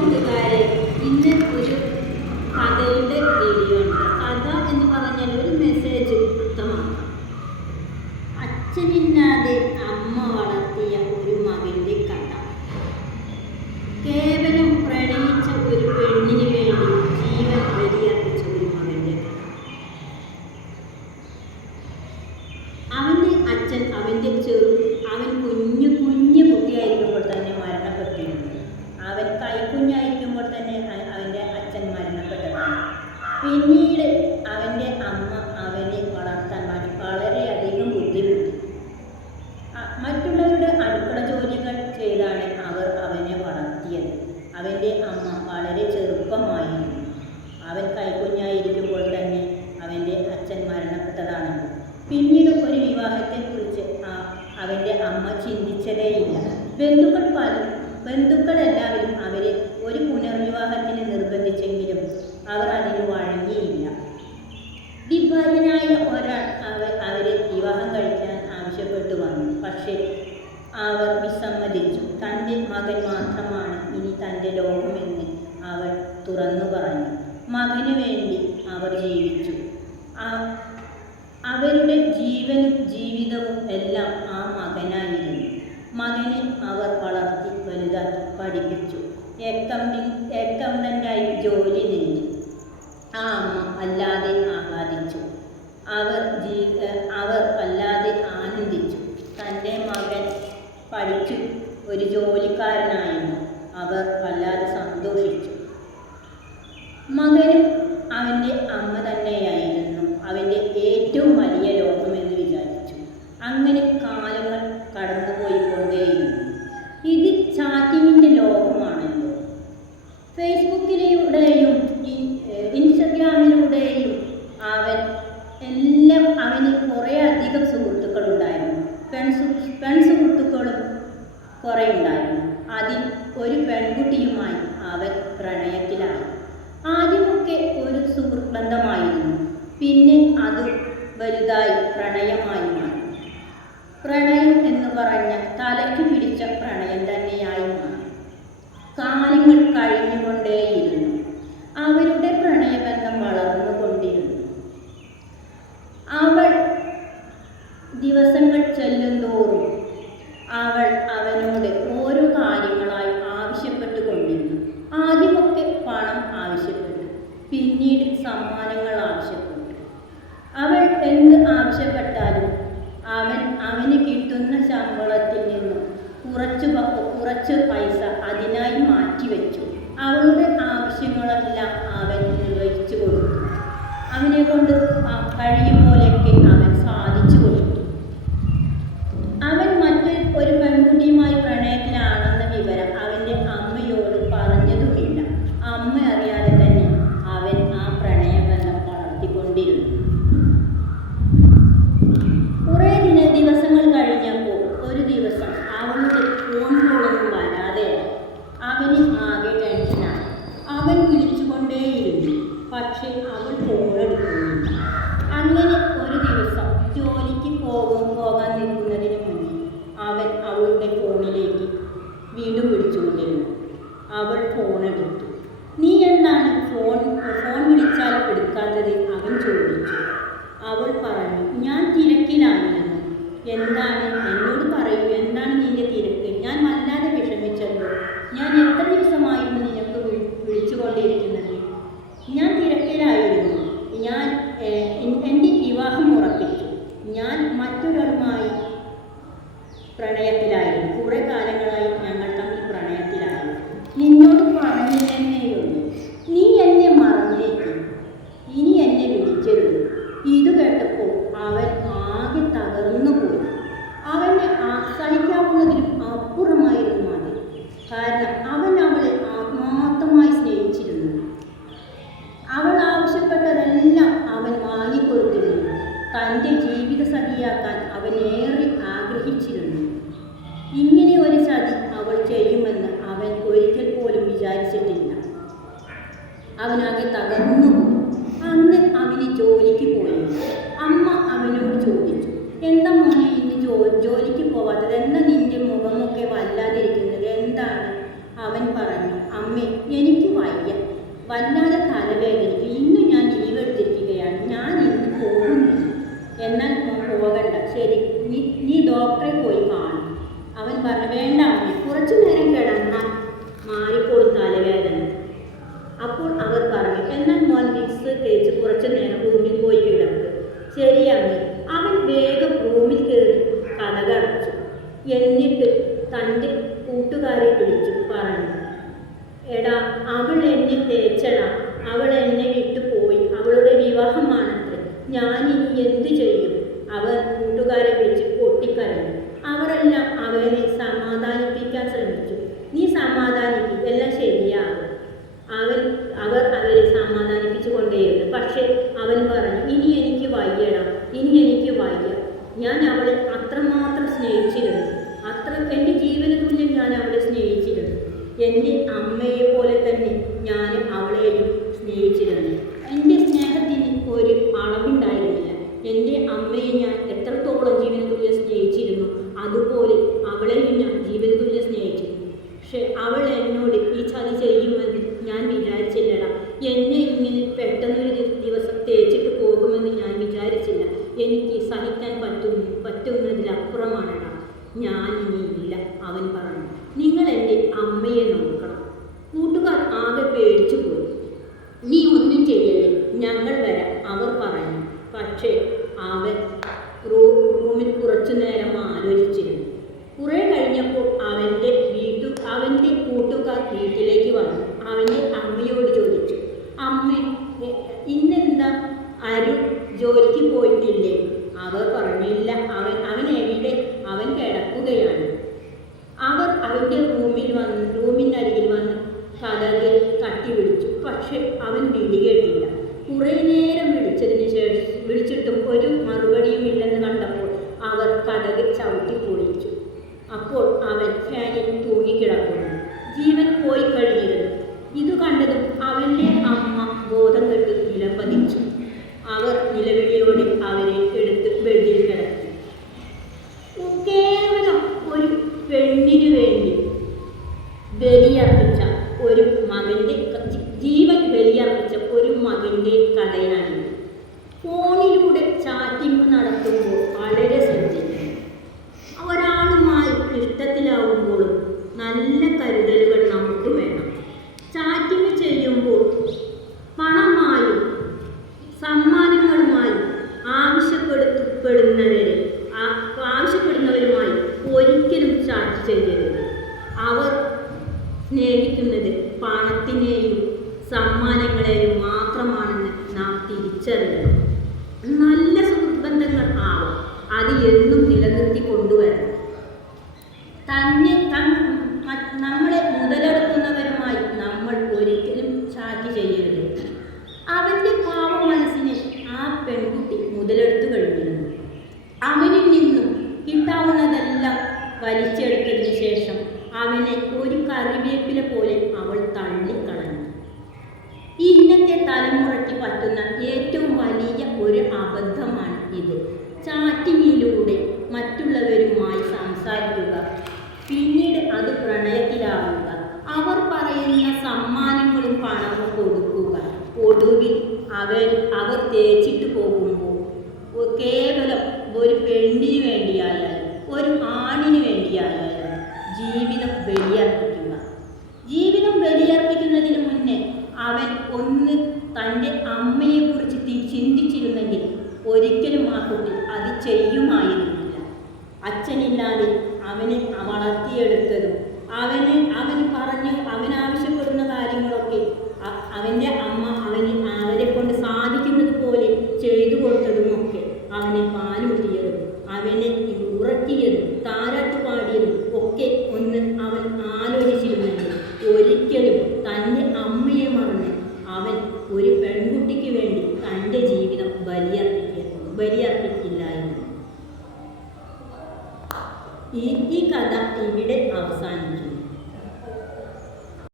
കൂട്ടുകാരെ, ഇന്ന് ഒരു കഥയുടെ വീഡിയോ ഉണ്ട്. കഥ എന്ന് പറഞ്ഞാൽ ഒരു മെസ്സേജ് വ്യക്തമാക്കാം. അച്ഛനില്ലാതെ അമ്മ വളർത്തിയ ഒരു മകൻ്റെ കഥ. കേവലം പ്രണയിച്ച ഒരു പെണ്ണിന് വേണ്ടി ജീവൻ ബലിയർപ്പിച്ച ഒരു മകൻ്റെ കഥ. അവൻ്റെ അച്ഛൻ അവൻ കുഞ്ഞു കുട്ടിയായിരിക്കുമ്പോൾ തന്നെ മരണപ്പെട്ടിരുന്നു. അവൻ കൈക്കുഞ്ഞായിരിക്കുമ്പോൾ തന്നെ അവൻ്റെ അച്ഛൻ മരണപ്പെട്ടതാണ്. പിന്നീട് അവൻ്റെ അമ്മ അവനെ വളർത്താൻ വളരെയധികം ബുദ്ധിമുട്ടി. മറ്റുള്ളവരുടെ അടുക്കള ജോലികൾ ചെയ്താണ് അവർ അവനെ വളർത്തിയത്. അവൻ്റെ അമ്മ വളരെ ചെറുപ്പമായിരുന്നു. അവൻ കൈക്കുഞ്ഞായിരിക്കുമ്പോൾ തന്നെ അവൻ്റെ അച്ഛൻ മരണപ്പെട്ടതാണ്. പിന്നീട് ഒരു വിവാഹത്തെക്കുറിച്ച് അവൻ്റെ അമ്മ ചിന്തിച്ചതേയില്ല. ബന്ധുക്കളെല്ലാവരും അവരെ ഒരു പുനർവിവാഹത്തിന് നിർബന്ധിച്ചെങ്കിലും അവർ അതിന് വഴങ്ങിയില്ല. വിഭാര്യനായ ഒരാൾ അവരെ വിവാഹം കഴിക്കാൻ ആവശ്യപ്പെട്ടു വന്നു. പക്ഷേ അവർ വിസമ്മതിച്ചു. തൻ്റെ മകൻ മാത്രമാണ് ഇനി തൻ്റെ ലോകമെന്ന് അവൾ തുറന്നു പറഞ്ഞു. മകന് വേണ്ടി അവർ ജീവിച്ചു. അവരുടെ ജീവനും ജീവിതവും എല്ലാം ആ മകനായിരുന്നു. മകനെ അവർ വളർത്തി വലുതാക്കി പഠിപ്പിച്ചു. അക്കൗണ്ടൻ്റായി ജോലി നേടി. ആ അമ്മ അല്ലാതെ ആഹ്ലാദിച്ചു. അവർ അല്ലാതെ ആനന്ദിച്ചു. തൻ്റെ മകൻ പഠിച്ചു ഒരു ജോലിക്കാരനായിരുന്നു. അവർ വല്ലാതെ സന്തോഷിച്ചു. മകനും അവൻ്റെ അമ്മ തന്നെയായിരുന്നു അവൻ്റെ ഏറ്റവും വലിയ ലോകമെന്ന് വിചാരിച്ചു. അങ്ങനെ കാലങ്ങൾ കടന്നുപോയിക്കൊണ്ടേയിരുന്നു. ഇത് ചാറ്റിങ്ങിൻ്റെ ലോകമാണല്ലോ. ഫേസ്ബുക്കിലൂടെയും ഇൻസ്റ്റഗ്രാമിലൂടെയും അവന് കുറേ അധികം സുഹൃത്തുക്കളുണ്ടായിരുന്നു. പെൺസുഹൃത്തുക്കളും കുറേ ഉണ്ടായിരുന്നു. അതിൽ ഒരു പെൺകുട്ടിയുമായി അവൻ പ്രണയത്തിലായി. ആദ്യമൊക്കെ ഒരു സുഹൃത്ത് ബന്ധമായിരുന്നു. പിന്നെ അത് വലുതായി പ്രണയമായി മാറി. പ്രണയം എന്ന് പറഞ്ഞ തലയ്ക്ക് പിടിച്ച പ്രണയം തന്നെയായി മാറി. കാലങ്ങൾ കഴിഞ്ഞുകൊണ്ടേയിരുന്നു. അവരുടെ പ്രണയബന്ധം വളർന്നുകൊണ്ടിരുന്നു. അവൾ ദിവസങ്ങൾ ചെല്ലുന്തോറും അവനോട് ഓരോ കാര്യങ്ങളായി ആവശ്യപ്പെട്ടുകൊണ്ടിരുന്നു. ആദ്യമൊക്കെ പണം ആവശ്യപ്പെട്ടു. പിന്നീട് സമ്മാനങ്ങൾ ആവശ്യപ്പെട്ടു. അവൾ എന്ത് ആവശ്യപ്പെട്ടാലും അവന് കിട്ടുന്ന ശമ്പളത്തിൽ നിന്നും കുറച്ച് പൈസ അതിനായി മാറ്റിവെച്ചു. അവളുടെ ആവശ്യങ്ങളെല്ലാം അവൻ നിർവഹിച്ചു കൊടുത്തു. അവനെ കൊണ്ട് കഴിയും പോലെയൊക്കെ അവൻ സാധിച്ചു കൊടുത്തു. അവൻ ഒരു പെൺകുട്ടിയുമായി പ്രണയത്തിലാണെന്ന വിവരം അവൻ്റെ അമ്മയോട് പറഞ്ഞതുമില്ല. അമ്മ അറിയാതെ തന്നെ അവൻ ആ പ്രണയബന്ധം വളർത്തിക്കൊണ്ടിരുന്നു. കുറേ ദിവസങ്ങൾ കഴിഞ്ഞപ്പോൾ ഒരു ദിവസം അവളുടെ ഫോൺ കോളൊന്നും വരാതെയായി. അവന് ആകെ ടെൻഷനായി. അവൻ വിളിച്ചുകൊണ്ടേയിരുന്നു. പക്ഷേ അവൾ ഫോൺ എടുക്കുന്നില്ല. അങ്ങനെ ഒരു ദിവസം ജോലിക്ക് പോകാൻ നിൽക്കുന്നതിന് മുന്നേ അവൻ അവളുടെ ഫോണിലേക്ക് വീണ്ടും വിളിച്ചുകൊണ്ടിരുന്നു. അവൾ ഫോൺ എടുത്തു. നീ എന്താണ് ഫോൺ വിളിച്ചാൽ എടുക്കാത്തത്? അവൻ ചോദിച്ചു. അവൾ പറഞ്ഞു, ഞാൻ തിരക്കിലായിരുന്നു. എന്താണ്? എന്നോട് പറയൂ, എന്താണ് നിന്റെ തിരക്ക്? ഞാൻ വല്ലാതെ വിഷമിച്ചല്ലോ. ഞാൻ എത്ര ദിവസമായിരുന്നു നിനക്ക് വിളിച്ചുകൊണ്ടിരിക്കുന്നത്? ഞാൻ തിരക്കിലായിരുന്നു. എൻ്റെ വിവാഹം ഉറപ്പിച്ചു. ഞാൻ മറ്റൊരാളുമായി പ്രണയത്തിലായിരുന്നു. കുറേ കാലങ്ങളായി ഞങ്ങൾ തമ്മിൽ പ്രണയത്തിലായിരുന്നു. നിന്നോട് പറഞ്ഞില്ലെന്നേയുള്ളൂ. നീ എന്നെ മറന്നേക്കും. ഇനി എന്നെ വിളിക്കരുത്. ഇത് കേട്ടപ്പോൾ അവൻ ആകെ തകർന്നു പോയി. അവനെ സഹിക്കാവുന്നതിലും അപ്പുറമായിരുന്നു അത്. കാരണം അവൻ അവളെ ആത്മാർത്ഥമായി സ്നേഹിച്ചിരുന്നു. അവൾ ആവശ്യപ്പെട്ടതെല്ലാം അവൻ വാങ്ങിക്കൊടുത്തിരുന്നു. തൻ്റെ ജീവിത സഖിയാക്കാൻ അവൻ ഏറെ ആഗ്രഹിച്ചിരുന്നു. ഇങ്ങനെ ഒരു ചതി അവൾ ചെയ്യുമെന്ന് അവൻ ഒരിക്കൽ പോലും വിചാരിച്ചിട്ടില്ല. അവനാകെ തകർന്നു പോയി. അന്ന് അവന് ജോലിക്ക് പോയി. അമ്മ അവനോട് ചോദിച്ചു, എന്താ മോനെ ഇന്ന് ജോലിക്ക് പോവാത്തത്? എന്താ നിന്റെ മുഖമൊക്കെ വല്ലാതിരിക്കുന്നത്? എന്താണ്? അവൻ പറഞ്ഞു, അമ്മ അമ്മേ, എനിക്ക് വയ്യ, വല്ലാതെ തലവേദനിക്കും, ഇന്ന് ഞാൻ ലീവ് എടുത്തിരിക്കുകയാണ്, ഞാൻ ഇന്ന് പോകുന്നില്ല. എന്നാൽ പോകണ്ട, ശരി, നീ ഡോക്ടറെ പോയി കാണും. അവൻ പറഞ്ഞു, വേണ്ട അമ്മേ, കുറച്ചു നേരം കിടന്നാൽ മാറിക്കോളും തലവേദന. അപ്പോൾ അവർ പറഞ്ഞു, എന്നാൽ മോൻ വിക്സ് തേച്ച് കുറച്ചു നേരം റൂമിൽ പോയി കിടക്ക്. ശരി അമ്മേ. അവൻ വേഗം റൂമിൽ കയറി കതകടച്ചു. എന്നിട്ട് തൻ്റെ കൂട്ടുകാരെ വിളിച്ചു പറഞ്ഞു, എടാ, അവൾ എന്നെ തേച്ചടാ, അവൾ എന്നെ വിട്ടു പോയി, അവളുടെ വിവാഹമാണത്രേ, ഞാനിനി എന്തു ചെയ്യും? അവർ കൂട്ടുകാരെ വിളിച്ച് പൊട്ടിക്കരഞ്ഞു. അവരെല്ലാം അവനെ സമാധാനിപ്പിക്കാൻ ശ്രമിച്ചു. നീ സമാധാനിക്കും, എല്ലാം ശരിയാകും. അവർ അവരെ സമാധാനിപ്പിച്ചു കൊണ്ടേയിരുന്നു. പക്ഷെ അവൻ പറഞ്ഞു, ഇനി എനിക്ക് വയ്യടാ, ഇനി എനിക്ക് വയ്യ, ഞാൻ അവളെ അത്രമാത്രം സ്നേഹിച്ചിരുന്നു, എൻ്റെ ജീവന തുല്യം ഞാൻ അവളെ സ്നേഹിച്ചിരുന്നു, എൻ്റെ അമ്മയെ പോലെ തന്നെ ഞാൻ അവളെയും സ്നേഹിച്ചിരുന്നു. എൻ്റെ സ്നേഹത്തിന് ഒരു അളവുണ്ടായിരുന്നില്ല. എൻ്റെ അമ്മയെ ഞാൻ എത്രത്തോളം ജീവന തുല്യം സ്നേഹിച്ചിരുന്നു, അതുപോലെ അവളെയും ഞാൻ ജീവന തുല്യം സ്നേഹിച്ചിരുന്നു. പക്ഷെ അവൾ എന്നോട് ഈ ചതി ചെയ്യുമെന്ന് ഞാൻ വിചാരിച്ചില്ലടാ. എന്നെ ഇങ്ങനെ പെട്ടെന്നൊരു ദിവസം തേച്ചിട്ട് പോകുമെന്ന് ഞാൻ വിചാരിച്ചില്ല. എനിക്ക് സഹിക്കാൻ പറ്റുന്നതിലപ്പുറമാണടാ, ഞാനിനിയില്ല. അവൻ പറഞ്ഞു, നിങ്ങൾ എൻ്റെ അമ്മയെ നോക്കണം. കൂട്ടുകാർ ആകെ പേടിച്ചു പോയി. നീ ഒന്നും ചെയ്യല്ലേ, ഞങ്ങൾ വരാം, അവർ പറഞ്ഞു. പക്ഷേ അവൻ റൂമിൽ കുറച്ചു നേരം ആലോചിച്ചിരുന്നു. കുറെ കഴിഞ്ഞപ്പോൾ അവൻ്റെ കൂട്ടുകാർ വീട്ടിലേക്ക് വന്നു. അവൻ്റെ അമ്മയോട് ചോദിച്ചു, അമ്മേ, ഇന്നെന്താ അരുൺ ജോലിക്ക് പോയിട്ടില്ലേ? അവർ പറഞ്ഞില്ല, അവൻ എവിടെ, അവൻ കിടക്കുകയാണ്. അവർ അവൻ്റെ റൂമിനരികിൽ വന്ന് കതകിൽ തട്ടി വിളിച്ചു. പക്ഷെ അവൻ വിളി കേട്ടില്ല. കുറേ നേരം വിളിച്ചിട്ടും ഒരു മറുപടിയുമില്ലെന്ന് കണ്ടപ്പോൾ അവർ കതകിൽ ചവിട്ടി പൊളിച്ചു. അപ്പോൾ അവൻ ഫാനിൽ തൂങ്ങിക്കിടക്കുന്നു, ജീവൻ പോയി കഴിഞ്ഞിരുന്നു. ഇതു കണ്ടതും അവൻ്റെ അമ്മ ബോധം കെട്ട് നിലംപതിച്ചു. അവർ നിലവിളിയോടെ അവരെ എടുത്ത് ബെഡിൽ കിടത്തി. കേവലം ഒരു പെണ്ണിനു വേണ്ടി ബലിയർപ്പിച്ച ഒരു മകൻ്റെ ജീവൻ ബലിയർപ്പിച്ച ഒരു മകൻ്റെ കഥയാണിത്. ഫോണിലൂടെ ചാറ്റിംഗ് നടത്തുമ്പോൾ വളരെ ശ്രദ്ധിക്കണം. ഒരാളുമായി ഇഷ്ടത്തിലാവുമ്പോഴും നല്ല കരുതലുകൾ നമുക്ക് വേണം. ചാറ്റിംഗ് ചെയ്യുമ്പോൾ പണമായും സമ്മാനങ്ങളുമായി ആവശ്യപ്പെടുന്നവരുമായി ഒരിക്കലും ചാറ്റ് ചെയ്യരുത്. അവർ സ്നേഹിക്കുന്നത് പണത്തിനെയും സമ്മാനങ്ങളെയും മാത്രമാണെന്ന് നാം തിരിച്ചറിയണം. നല്ല സുഹൃത്ബന്ധങ്ങൾ ആവാം, അത് എന്നും നിലനിർത്തി കൊണ്ടുവരണം. നമ്മളെ മുതലെടുക്കുന്നവരുമായി നമ്മൾ ഒരിക്കലും ചാറ്റ് ചെയ്യരുത്. അവൻ്റെ പാവ മനസ്സിനെ ആ പെൺകുട്ടി മുതലെടുത്തു കഴിഞ്ഞിരുന്നു. അവനിൽ നിന്നും കിട്ടാവുന്നതെല്ലാം വലിച്ചെടുത്തതിന് ശേഷം അവനെ ഒരു കറിവേപ്പില പോലെ അവൾ തള്ളിക്കളഞ്ഞു. ഇന്നത്തെ തലമുറയ്ക്ക് പറ്റുന്ന ഏറ്റവും വലിയ ഒരു അബദ്ധമാണ് ഇത്. ചാറ്റിങ്ങിലൂടെ മറ്റുള്ളവരുമായി സംസാരിക്കുക, പിന്നീട് അത് പ്രണയത്തിലാവുക, അവർ പറയുന്ന സമ്മാനങ്ങളും പണവും കൊടുക്കുക, ഒടുവിൽ അവർ തേച്ചിട്ട് പോകുമ്പോൾ കേവലം ഒരു പെണ്ണിന് വേണ്ടിയായാലും ഒരു ആണിന് വേണ്ടിയായാലും ജീവിതം ബലിയർപ്പിക്കുക. ജീവിതം ബലിയർപ്പിക്കുന്നതിന് മുന്നേ അവൻ ഒന്ന് തൻ്റെ അമ്മയെക്കുറിച്ച് ചിന്തിച്ചിരുന്നെങ്കിൽ ഒരിക്കലും ആ കുട്ടി അത് ചെയ്യുമായിരുന്നില്ല. അച്ഛനില്ലാതെ അവനെ വളർത്തിയെടുത്തതും അവൻ ആവശ്യപ്പെടുന്ന കാര്യങ്ങളൊക്കെ അവൻ്റെ അമ്മ അവരെ കൊണ്ട് സാധിക്കുന്നത് പോലെ ചെയ്തു കൊടുത്തതുമൊക്കെ, അവനെ പാലൂട്ടിയതും അവനെ ഉറക്കിയതും താരാട്ട് പാടിയതും ഒക്കെ ഒന്ന് അവൻ ആലോചിച്ചിരുന്നെങ്കിൽ ഒരിക്കലും തൻ്റെ അമ്മയെ മറന്ന് അവൻ ഒരു പെൺകുട്ടിക്ക് വേണ്ടി തൻ്റെ ജീവിതം ബലിയർപ്പിക്കില്ലായിരുന്നു. ഈ കഥ ഇവിടെ അവസാനിക്കുന്നു.